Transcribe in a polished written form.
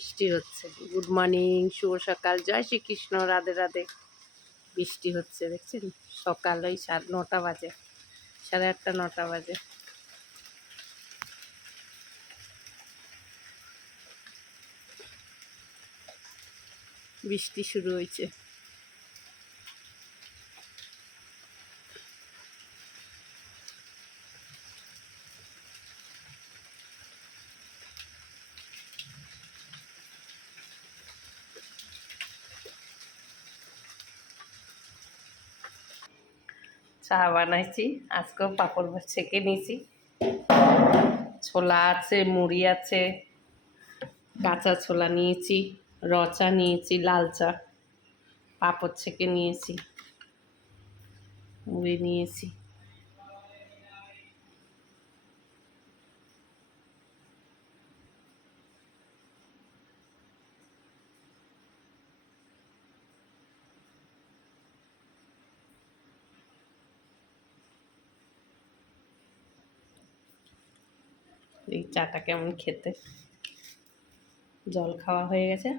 বৃষ্টি হচ্ছে। Good morning, শুভ সকাল, জয় শ্রীকৃষ্ণ, রাধে রাধে। বৃষ্টি হচ্ছে দেখছেন, সকাল ওই 9:30 বাজে, 8:30 9টা বাজে। বৃষ্টি শুরু হয়েছে। চা বানাইছি, আজকেও পাঁপড় ছেঁকে নিয়েছি। ছোলা আছে, মুড়ি আছে, কাঁচা ছোলা নিয়েছি, রচা নিয়েছি, লাল চা, পাঁপড় ছেঁকে নিয়েছি, মুড়ি নিয়েছি। এই চাটা কেমন খেতে, জল খাওয়া হয়ে গেছে।